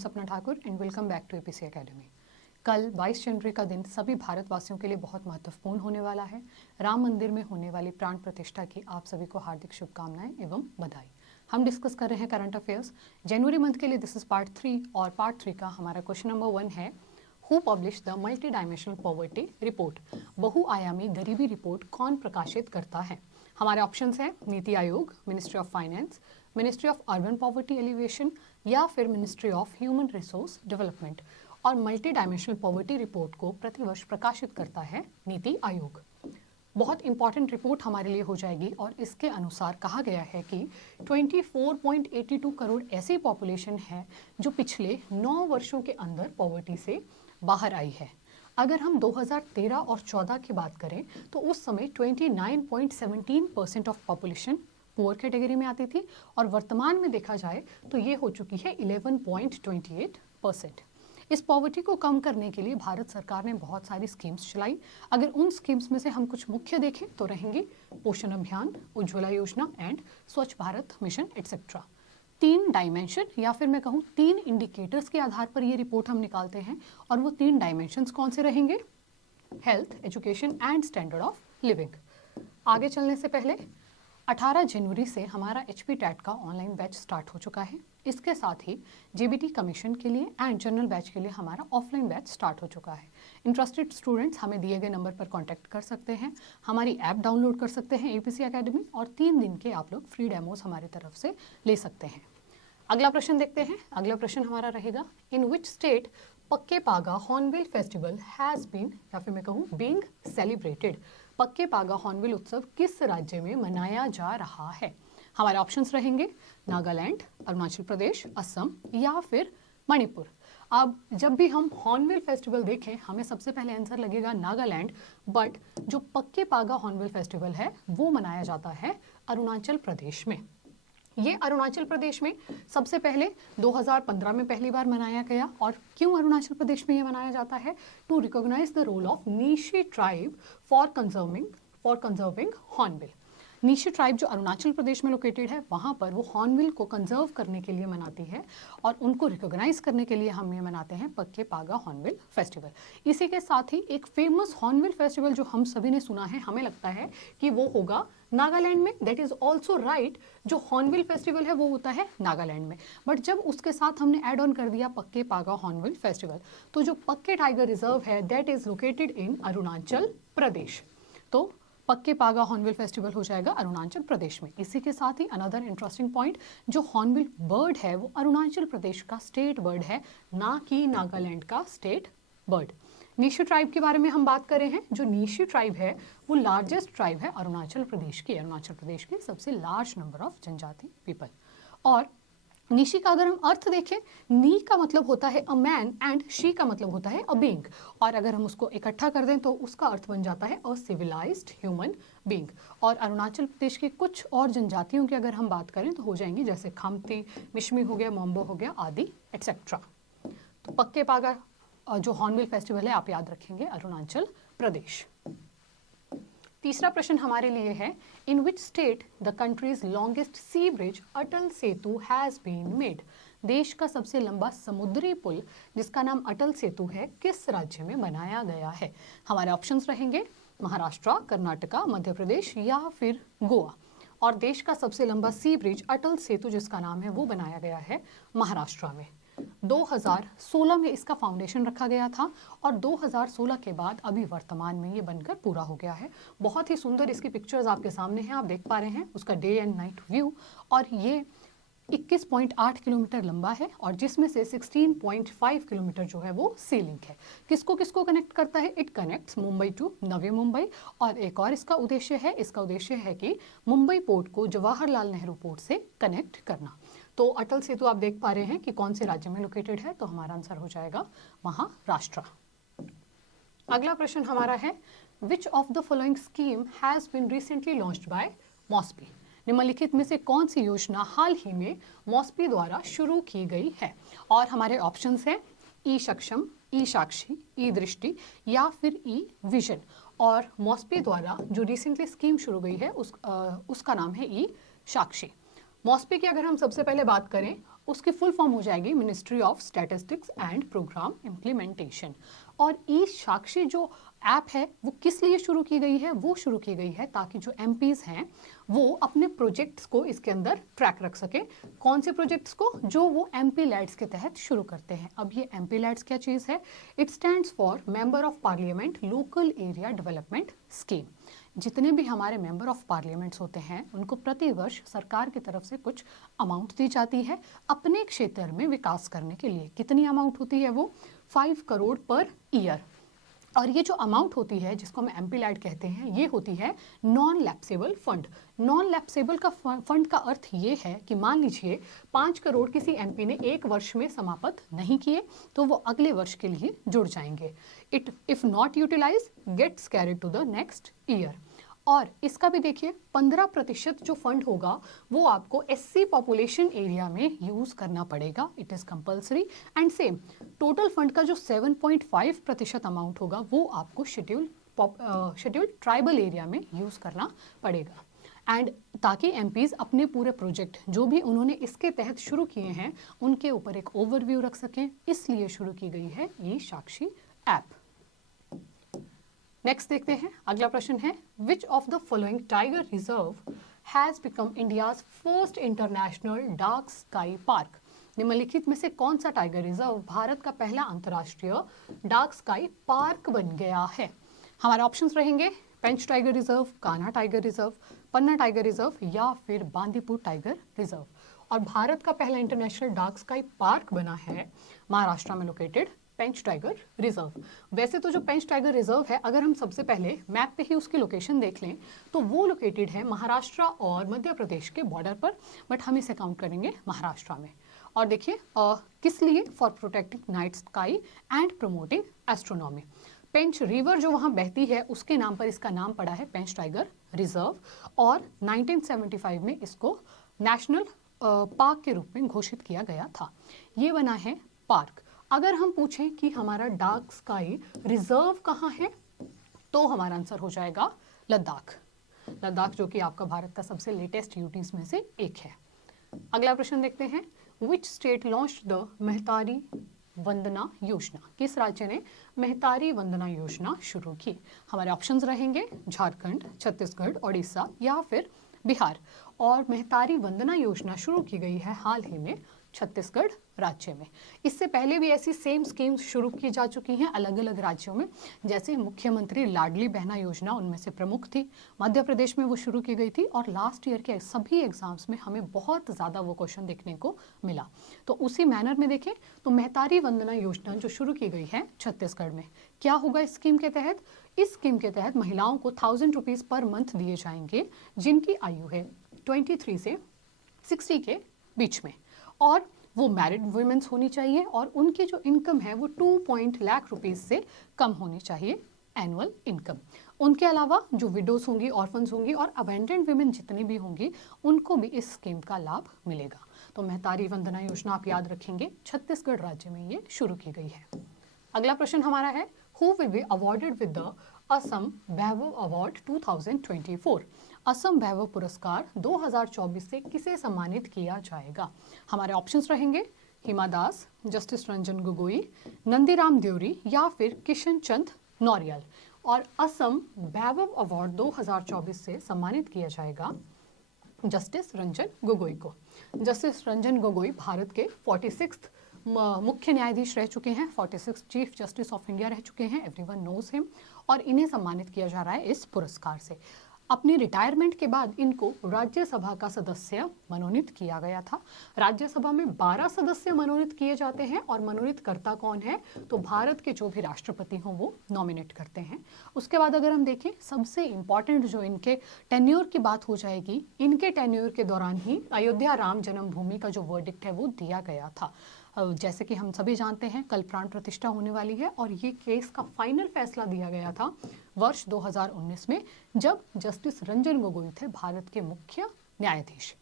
सपना Thakur and welcome back to APC academy. कल 22 जनवरी का दिन सभी भारतवासियों के लिए बहुत महत्वपूर्ण होने वाला है। राम मंदिर में होने वाली प्राण प्रतिष्ठा की आप सभी को हार्दिक शुभकामनाएं एवं बधाई। हम डिस्कस कर रहे हैं करंट अफेयर्स जनवरी मंथ के लिए। दिस इज पार्ट 3 और पार्ट 3 का हमारा क्वेश्चन नंबर 1 है, who publish the multi dimensional poverty report. बहुआयामी गरीबी रिपोर्ट कौन प्रकाशित करता है? हमारे ऑप्शंस हैं NITI Aayog, ministry of finance, ministry of urban poverty alleviation या फिर ministry of human resource development. और मल्टी डायमेंशनल पॉवर्टी रिपोर्ट को प्रतिवर्ष प्रकाशित करता है नीति आयोग। बहुत इंपॉर्टेंट रिपोर्ट हमारे लिए हो जाएगी और इसके अनुसार कहा गया है कि 24.82 करोड़ ऐसी पॉपुलेशन है जो पिछले 9 वर्षों के अंदर पॉवर्टी से बाहर आई है। अगर हम 2013 और 14 की बात करें तो उस समय 29.17% ऑफ पॉपुलेशन पुअर कैटेगरी में आती थी और वर्तमान में देखा जाए तो ये हो चुकी है 11.28%। इस पॉवर्टी को कम करने के लिए भारत सरकार ने बहुत सारी स्कीम्स चलाई। अगर उन स्कीम्स में से हम कुछ मुख्य देखें तो रहेंगी पोषण अभियान, उज्ज्वला योजना एंड स्वच्छ भारत मिशन एटसेट्रा। 3 डायमेंशन या फिर मैं कहूँ 3 इंडिकेटर्स के आधार पर ये रिपोर्ट हम निकालते हैं और वो 3 डायमेंशंस कौन से रहेंगे? Health, education and standard of living. आगे चलने से पहले 18 जनवरी से हमारा HP टैट का ऑनलाइन बैच स्टार्ट हो चुका है। इसके साथ ही JBT कमीशन के लिए एंड जनरल बैच के लिए हमारा ऑफलाइन बैच स्टार्ट हो चुका है। इंटरेस्टेड स्टूडेंट्स हमें दिए गए नंबर पर कांटेक्ट कर सकते हैं, हमारी ऐप डाउनलोड कर सकते हैं APC एकेडमी, और 3 दिन के आप लोग फ्री डेमोज हमारी तरफ से ले सकते हैं। अगला प्रश्न देखते हैं। अगला प्रश्न हमारा रहेगा, इन विच स्टेट पक्के पागा हॉर्नबिल फेस्टिवल हैज़ बीन या फिर मैं कहूँ बीइंग सेलिब्रेटेड। पक्के पागा हॉर्नबिल उत्सव किस राज्य में मनाया जा रहा है? हमारे ऑप्शंस रहेंगे नागालैंड, अरुणाचल प्रदेश, असम या फिर मणिपुर। अब जब भी हम हॉर्नबिल फेस्टिवल देखें हमें सबसे पहले आंसर लगेगा नागालैंड, बट जो पक्के पागा हॉर्नबिल फेस्टिवल है वो मनाया जाता है अरुणाचल प्रदेश में। ये अरुणाचल प्रदेश में सबसे पहले 2015 में पहली बार मनाया गया। और क्यों अरुणाचल प्रदेश में ये मनाया जाता है? To recognize the role of Nyishi tribe for conserving hornbill. Nyishi tribe जो अरुणाचल प्रदेश में लोकेटेड है वहाँ पर वो हॉर्नबिल को कंजर्व करने के लिए मनाती है और उनको रिकॉग्नाइज करने के लिए हम ये मनाते हैं पक्के पागा हॉर्नबिल फेस्टिवल। इसी के साथ ही एक फेमस हॉर्नबिल फेस्टिवल जो हम सभी ने सुना है, हमें लगता है कि वो होगा नागालैंड में। दैट इज ऑल्सो राइट, जो हॉर्नबिल फेस्टिवल है वो होता है नागालैंड में, बट जब उसके साथ हमने एड ऑन कर दिया पक्के पागा हॉर्नबिल फेस्टिवल तो जो पक्के टाइगर रिजर्व है that is located in Arunachal Pradesh. तो पक्के पागा हॉर्नबिल फेस्टिवल हो जाएगा अरुणाचल प्रदेश में। इसी के साथ ही अनदर इंटरेस्टिंग पॉइंट, जो हॉर्नबिल बर्ड है वो अरुणाचल प्रदेश का स्टेट बर्ड है, ना कि नागालैंड का स्टेट बर्ड। नीशी ट्राइब के बारे में हम बात कर रहे हैं। जो नीशी ट्राइब है वो लार्जेस्ट ट्राइब है अरुणाचल प्रदेश की। अरुणाचल प्रदेश की सबसे लार्ज नंबर ऑफ जनजाति पीपल। और नीशी का अगर हम अर्थ देखें, नी का मतलब होता है अ मैन एंड शी का मतलब होता है अ बीइंग, और अगर हम उसको इकट्ठा कर दें तो उसका अर्थ बन जाता है अ सिविलाइज्ड ह्यूमन बीइंग। और अरुणाचल प्रदेश की कुछ और जनजातियों की अगर हम बात करें तो हो जाएंगी जैसे खमती, मिशमी हो गया, मोम्बो हो गया आदि एटसेट्रा। तो पक्के पागा जो हॉर्नबिल फेस्टिवल है आप याद रखेंगे अरुणाचल प्रदेश। तीसरा प्रश्न हमारे लिए है, in which state the country's longest sea bridge Atal Setu has been made. देश का सबसे लंबा समुद्री पुल जिसका नाम अटल सेतु है किस राज्य में बनाया गया है? हमारे ऑप्शंस रहेंगे महाराष्ट्र, कर्नाटका, मध्य प्रदेश या फिर गोवा। और देश का सबसे लंबा सी ब्रिज अटल सेतु जिसका नाम है वो बनाया गया है महाराष्ट्र में। 2016 में इसका फाउंडेशन रखा गया था और 2016 के बाद अभी वर्तमान में ये बनकर पूरा हो गया है। बहुत ही सुंदर इसकी पिक्चर्स आपके सामने हैं, आप देख पा रहे हैं उसका डे एंड नाइट व्यू। और ये 21.8 किलोमीटर लंबा है और जिसमें से 16.5 किलोमीटर जो है वो सी लिंक है। किसको किसको कनेक्ट करता है? It connects Mumbai to Navi Mumbai. और एक और इसका उद्देश्य है कि मुंबई पोर्ट को जवाहरलाल नेहरू पोर्ट से कनेक्ट करना। तो अटल सेतु आप देख पा रहे हैं कि कौन से राज्य में लोकेटेड है, तो हमारा आंसर हो जाएगा महाराष्ट्र। अगला प्रश्न हमारा है, which of the following scheme has been recently launched by MoSPI. निम्नलिखित में से कौन सी योजना हाल ही में मॉस्पी द्वारा शुरू की गई है? और हमारे ऑप्शंस हैं ई सक्षम, ई साक्षी, ई दृष्टि या फिर ई विजन। और मॉस्पी द्वारा जो रिसेंटली स्कीम शुरू गई है उसका नाम है ई साक्षी। मॉस्पी की अगर हम सबसे पहले बात करें, उसकी फुल फॉर्म हो जाएगी ministry of statistics and programme implementation. और ई साक्षी जो ऐप है वो किस लिए शुरू की गई है? वो शुरू की गई है ताकि जो एमपीज हैं वो अपने प्रोजेक्ट्स को इसके अंदर ट्रैक रख सके। कौन से प्रोजेक्ट्स को? जो वो एमपी लैड्स के तहत शुरू करते हैं। अब ये एमपी लैड्स क्या चीज़ है? It stands for member of parliament local area development scheme. जितने भी हमारे मेंबर ऑफ पार्लियामेंट्स होते हैं उनको प्रति वर्ष सरकार की तरफ से कुछ अमाउंट दी जाती है अपने क्षेत्र में विकास करने के लिए। कितनी अमाउंट होती है वो? 5 करोड़ पर ईयर। और ये जो अमाउंट होती है जिसको हम एमपी लैड कहते हैं, ये होती है non lapsable fund. Non lapsable का फंड का अर्थ ये है कि मान लीजिए 5 करोड़ किसी एमपी ने एक वर्ष में समाप्त नहीं किए तो वो अगले वर्ष के लिए जुड़ जाएंगे। It if not utilise gets carried to the next year. और इसका भी देखिए 15% जो फंड होगा वो आपको एससी पॉपुलेशन एरिया में यूज करना पड़ेगा। It is compulsory. And same total fund का जो 7.5% अमाउंट होगा वो आपको शेड्यूल ट्राइबल एरिया में यूज करना पड़ेगा। एंड ताकि एमपीज अपने पूरे प्रोजेक्ट जो भी उन्होंने इसके तहत शुरू किए हैं उनके ऊपर एक ओवरव्यू रख सकें, इसलिए शुरू की गई है ये साक्षी ऐप। नेक्स्ट देखते हैं, अगला प्रश्न है which of the following tiger reserve has become India's first international dark sky park. निम्नलिखित में से कौन सा टाइगर रिजर्व भारत का पहला अंतर्राष्ट्रीय डार्क स्काई पार्क बन गया है? हमारे ऑप्शंस रहेंगे Pench tiger reserve, Kanha tiger reserve, Panna tiger reserve या फिर बांदीपुर टाइगर रिजर्व। और भारत का पहला इंटरनेशनल डार्क स्काई पार्क बना है महाराष्ट्र में लोकेटेड पेंच टाइगर रिजर्व। वैसे तो जो पेंच टाइगर रिजर्व है अगर हम सबसे पहले मैप पे ही उसकी लोकेशन देख लें तो वो लोकेटेड है महाराष्ट्र और मध्य प्रदेश के बॉर्डर पर, बट हम इसे काउंट करेंगे महाराष्ट्र में। और देखिए किस लिए? For protecting night sky and promoting astronomy. Pench river जो वहाँ बहती है उसके नाम पर इसका नाम पड़ा है पेंच टाइगर रिजर्व। और 1975 में इसको नेशनल पार्क के रूप में घोषित किया गया था। ये बना है पार्क। अगर हम पूछें कि हमारा डार्क स्काई रिजर्व कहाँ है तो हमारा आंसर हो जाएगा लद्दाख। लद्दाख जो कि आपका भारत का सबसे लेटेस्ट यूटीज में से एक है। अगला प्रश्न देखते हैं which state launch the Mahtari Vandana Yojana. किस राज्य ने मेहतारी वंदना योजना शुरू की? हमारे ऑप्शंस रहेंगे झारखंड, छत्तीसगढ़, ओडिशा या फिर बिहार। और मेहतारी वंदना योजना शुरू की गई है हाल ही में छत्तीसगढ़ राज्य में। इससे पहले भी ऐसी सेम स्कीम्स शुरू की जा चुकी हैं अलग अलग राज्यों में, जैसे मुख्यमंत्री लाडली बहना योजना उनमें से प्रमुख थी। मध्य प्रदेश में वो शुरू की गई थी और लास्ट ईयर के सभी एग्जाम्स में हमें बहुत ज़्यादा वो क्वेश्चन देखने को मिला। तो उसी मैनर में देखें तो मेहतारी वंदना योजना जो शुरू की गई है छत्तीसगढ़ में, क्या होगा इस स्कीम के तहत? इस स्कीम के तहत महिलाओं को 1000 रुपीज़ पर मंथ दिए जाएंगे जिनकी आयु है 23 से 60 के बीच में, और वो मैरिड वुमेन्स होनी चाहिए और उनकी जो इनकम है वो 2 लाख रुपीज़ से कम होनी चाहिए एनुअल इनकम। उनके अलावा जो विडोज होंगी, ऑर्फन्स होंगी और अबेंडेंड वुमेन जितनी भी होंगी उनको भी इस स्कीम का लाभ मिलेगा। तो मेहतारी वंदना योजना आप याद रखेंगे छत्तीसगढ़ राज्य में ये शुरू की गई है। अगला प्रश्न हमारा है who will be awarded with the Assam Vaibhav award 2024। Assam Vaibhav पुरस्कार 2024 से किसे सम्मानित किया जाएगा? हमारे ऑप्शंस रहेंगे हिमा दास, जस्टिस रंजन गोगोई, नंदीराम देवरी या फिर किशन चंद नौरियल। और असम वैभव अवार्ड 2024 से सम्मानित किया जाएगा जस्टिस रंजन गोगोई को। जस्टिस रंजन गोगोई भारत के 46th मुख्य न्यायाधीश रह चुके हैं, 46th chief justice of India रह चुके हैं, एवरीवन नोज हिम। और इन्हें सम्मानित किया जा रहा है इस पुरस्कार से। अपनी रिटायरमेंट के बाद इनको राज्यसभा का सदस्य मनोनीत किया गया था। राज्यसभा में 12 सदस्य मनोनीत किए जाते हैं और मनोनीत करता कौन है? तो भारत के जो भी राष्ट्रपति हों वो नॉमिनेट करते हैं। उसके बाद अगर हम देखें सबसे इम्पॉर्टेंट जो इनके टेन्योर की बात हो जाएगी, इनके टेन्योर के दौरान ही अयोध्या राम जन्मभूमि का जो वर्डिक्ट है वो दिया गया था। जैसे कि हम सभी जानते हैं कल प्राण प्रतिष्ठा होने वाली है और ये केस का फाइनल फैसला दिया गया था वर्ष 2019 में, जब जस्टिस रंजन गोगोई थे भारत के मुख्य न्यायाधीश।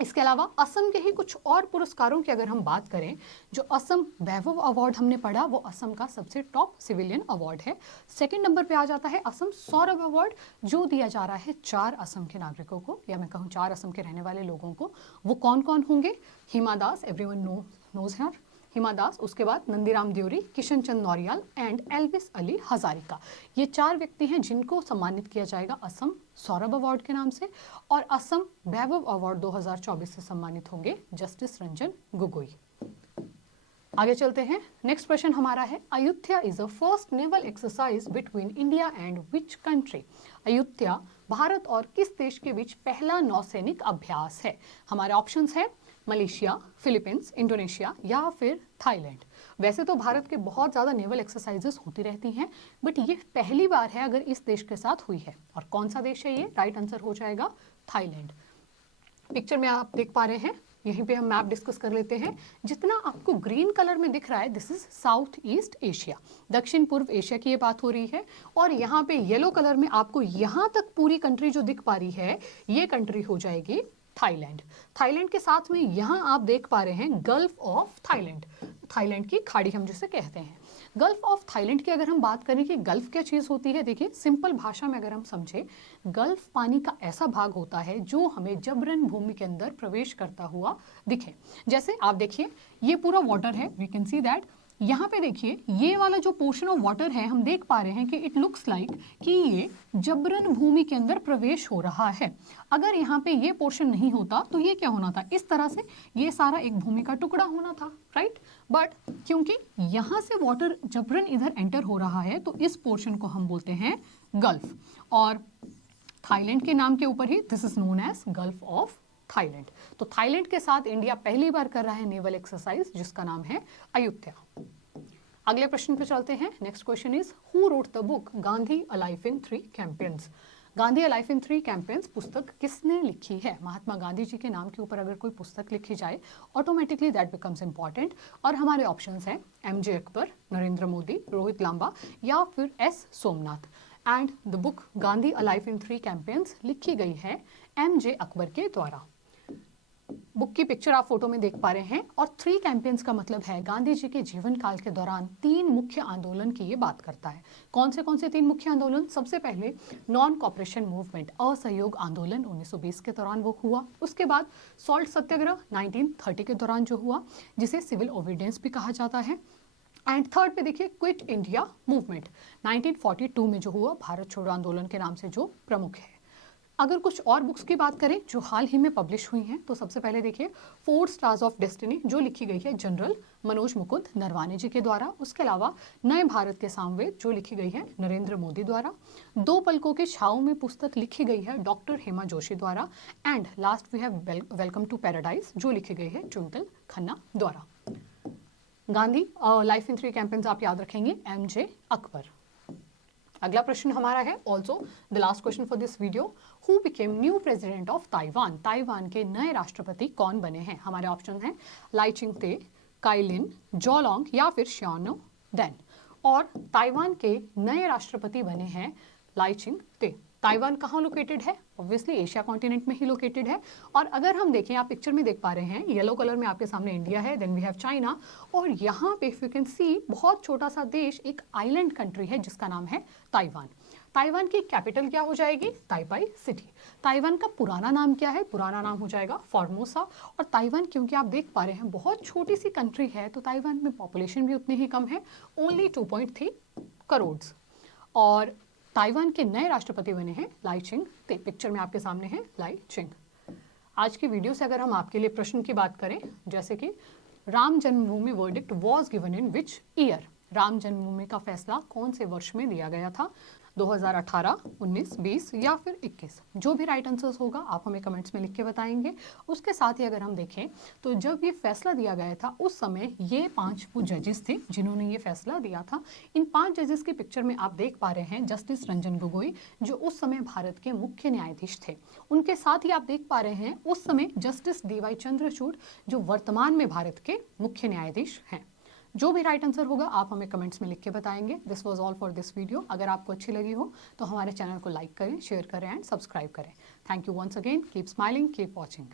इसके अलावा असम के ही कुछ और पुरस्कारों की अगर हम बात करें, जो असम वैभव अवार्ड हमने पढ़ा वो असम का सबसे टॉप सिविलियन अवार्ड है। सेकंड नंबर पे आ जाता है असम सौरभ अवार्ड, जो दिया जा रहा है 4 असम के नागरिकों को, या मैं कहूँ 4 असम के रहने वाले लोगों को। वो कौन कौन होंगे? Hima Das, everyone knows her, Hima Das, उसके बाद नंदीराम देवरी, किशन चंद नौरियाल एंड एल्विस अली हजारिका। ये 4 व्यक्ति हैं जिनको सम्मानित किया जाएगा असम सौरभ अवार्ड के नाम से। और असम वैभव अवार्ड 2024 से सम्मानित होंगे जस्टिस रंजन गोगोई। आगे चलते हैं। नेक्स्ट क्वेश्चन हमारा है, Ayutthaya is a first naval exercise between India and which country? Ayutthaya Bharat और किस देश के बीच पहला नौसैनिक अभ्यास है? हमारे ऑप्शंस है मलेशिया, फिलीपींस, इंडोनेशिया या फिर थाईलैंड। वैसे तो भारत के बहुत ज़्यादा नेवल एक्सरसाइजेस होती रहती हैं, बट ये पहली बार है अगर इस देश के साथ हुई है। और कौन सा देश है ये? राइट आंसर हो जाएगा थाईलैंड। पिक्चर में आप देख पा रहे हैं, यहीं पे हम मैप डिस्कस कर लेते हैं। जितना आपको ग्रीन कलर में दिख रहा है, this is south east Asia, दक्षिण पूर्व एशिया की ये बात हो रही है। और यहाँ पे येलो कलर में आपको यहाँ तक पूरी कंट्री जो दिख पा रही है, ये कंट्री हो जाएगी थाईलैंड। थाईलैंड के साथ में यहाँ आप देख पा रहे हैं गल्फ ऑफ थाईलैंड, थाईलैंड की खाड़ी हम जिसे कहते हैं। गल्फ ऑफ थाईलैंड की अगर हम बात करें कि गल्फ क्या चीज़ होती है, देखिए सिंपल भाषा में अगर हम समझे, गल्फ पानी का ऐसा भाग होता है जो हमें जबरन भूमि के अंदर प्रवेश करता हुआ दिखे। जैसे आप देखिए ये पूरा वाटर है, वी कैन सी दैट। यहाँ पे देखिए ये वाला जो पोर्शन ऑफ वाटर है, हम देख पा रहे हैं कि इट लुक्स लाइक कि ये जबरन भूमि के अंदर प्रवेश हो रहा है। अगर यहाँ पे ये पोर्शन नहीं होता तो ये क्या होना था? इस तरह से ये सारा एक भूमि का टुकड़ा होना था, राइट। बट क्योंकि यहाँ से वाटर जबरन इधर एंटर हो रहा है तो इस पोर्शन को हम बोलते हैं गल्फ। और थाईलैंड के नाम के ऊपर ही this is known as Gulf of Thailand. तो थाईलैंड के साथ इंडिया पहली बार कर रहा है नेवल एक्सरसाइज जिसका नाम है अयुत्या। अगले प्रश्न पे चलते हैं। Next question is, who wrote the book Gandhi a life in 3 campaigns? Gandhi a life in 3 campaigns पुस्तक किसने लिखी है? महात्मा गांधी जी के नाम के ऊपर अगर कोई पुस्तक लिखी जाए, ऑटोमेटिकली दैट बिकम्स इंपॉर्टेंट। और हमारे ऑप्शंस हैं MJ अकबर, नरेंद्र मोदी, रोहित लांबा या फिर S Somnath. And the book Gandhi a life in 3 campaigns लिखी गई है MJ अकबर के द्वारा। बुक की पिक्चर आप फोटो में देख पा रहे हैं। और 3 कैंपेन्स का मतलब है गांधी जी के जीवन काल के दौरान 3 मुख्य आंदोलन की ये बात करता है। कौन से 3 मुख्य आंदोलन? सबसे पहले नॉन कॉपरेशन मूवमेंट, असहयोग आंदोलन 1920 के दौरान वो हुआ। उसके बाद सॉल्ट सत्याग्रह 1930 के दौरान जो हुआ, जिसे सिविल ओबीडियंस भी कहा जाता है। एंड थर्ड पे देखिए क्विट इंडिया मूवमेंट 1942 में जो हुआ, भारत छोड़ो आंदोलन के नाम से जो प्रमुख है। अगर कुछ और बुक्स की बात करें जो हाल ही में पब्लिश हुई हैं, तो सबसे पहले देखिए 4 स्टार्स ऑफ डेस्टिनी, जो लिखी गई है जनरल मनोज मुकुंद नरवाने जी के द्वारा। उसके अलावा नए भारत के सामवेद, जो लिखी गई है नरेंद्र मोदी द्वारा। 2 पलकों के छाँव में पुस्तक लिखी गई है डॉक्टर हेमा जोशी द्वारा। And last we have welcome to paradise, जो लिखी गई है ट्विंकल खन्ना द्वारा। गांधी लाइफ इन 3 कैंपेन्स आप याद रखेंगे MJ अकबर। अगला प्रश्न हमारा है also the last question for this video, who became new president of Taiwan? Taiwan के नए राष्ट्रपति कौन बने हैं? हमारे ऑप्शन हैं लाई चिंगते, काइलिन, जॉलोंग या फिर श्यानो देन। और ताइवान के नए राष्ट्रपति बने हैं लाई चिंगते। ताइवान कहाँ लोकेटेड है? ऑब्वियसली एशिया कॉन्टिनेंट में ही लोकेटेड है। और अगर हम देखें, आप पिक्चर में देख पा रहे हैं, येलो कलर में आपके सामने इंडिया है, देन वी हैव चाइना, और यहाँ पे इफ यू कैन सी बहुत छोटा सा देश, एक आइलैंड कंट्री है जिसका नाम है ताइवान। ताइवान की कैपिटल क्या हो जाएगी? ताइपाई सिटी। ताइवान का पुराना नाम क्या है? पुराना नाम हो जाएगा फॉर्मोसा। और ताइवान क्योंकि आप देख पा रहे हैं बहुत छोटी सी कंट्री है, तो ताइवान में पॉपुलेशन भी उतनी ही कम है, ओनली 2.3 करोड़। और ताइवान के नए राष्ट्रपति बने हैं लाई चिंगते। पिक्चर में आपके सामने है लाई चिंग। आज की वीडियो से अगर हम आपके लिए प्रश्न की बात करें, जैसे कि राम जन्मभूमि verdict was given in which year? Ram जन्मभूमि का फैसला कौन से वर्ष में दिया गया था? 2018, 19, 20 या फिर 21? जो भी राइट आंसर्स होगा आप हमें कमेंट्स में लिख के बताएंगे। उसके साथ ही अगर हम देखें तो जब ये फैसला दिया गया था उस समय ये 5 वो जजेस थे जिन्होंने ये फैसला दिया था। इन 5 जजेस की पिक्चर में आप देख पा रहे हैं जस्टिस रंजन गोगोई, जो उस समय भारत के मुख्य न्यायाधीश थे। उनके साथ ही आप देख पा रहे हैं उस समय जस्टिस DY चंद्रचूड़, जो वर्तमान में भारत के मुख्य न्यायाधीश हैं। जो भी राइट आंसर होगा आप हमें कमेंट्स में लिख के बताएंगे। This was all for this video. अगर आपको अच्छी लगी हो तो हमारे चैनल को लाइक करें, शेयर करें एंड सब्सक्राइब करें। Thank you once again. Keep smiling, keep watching.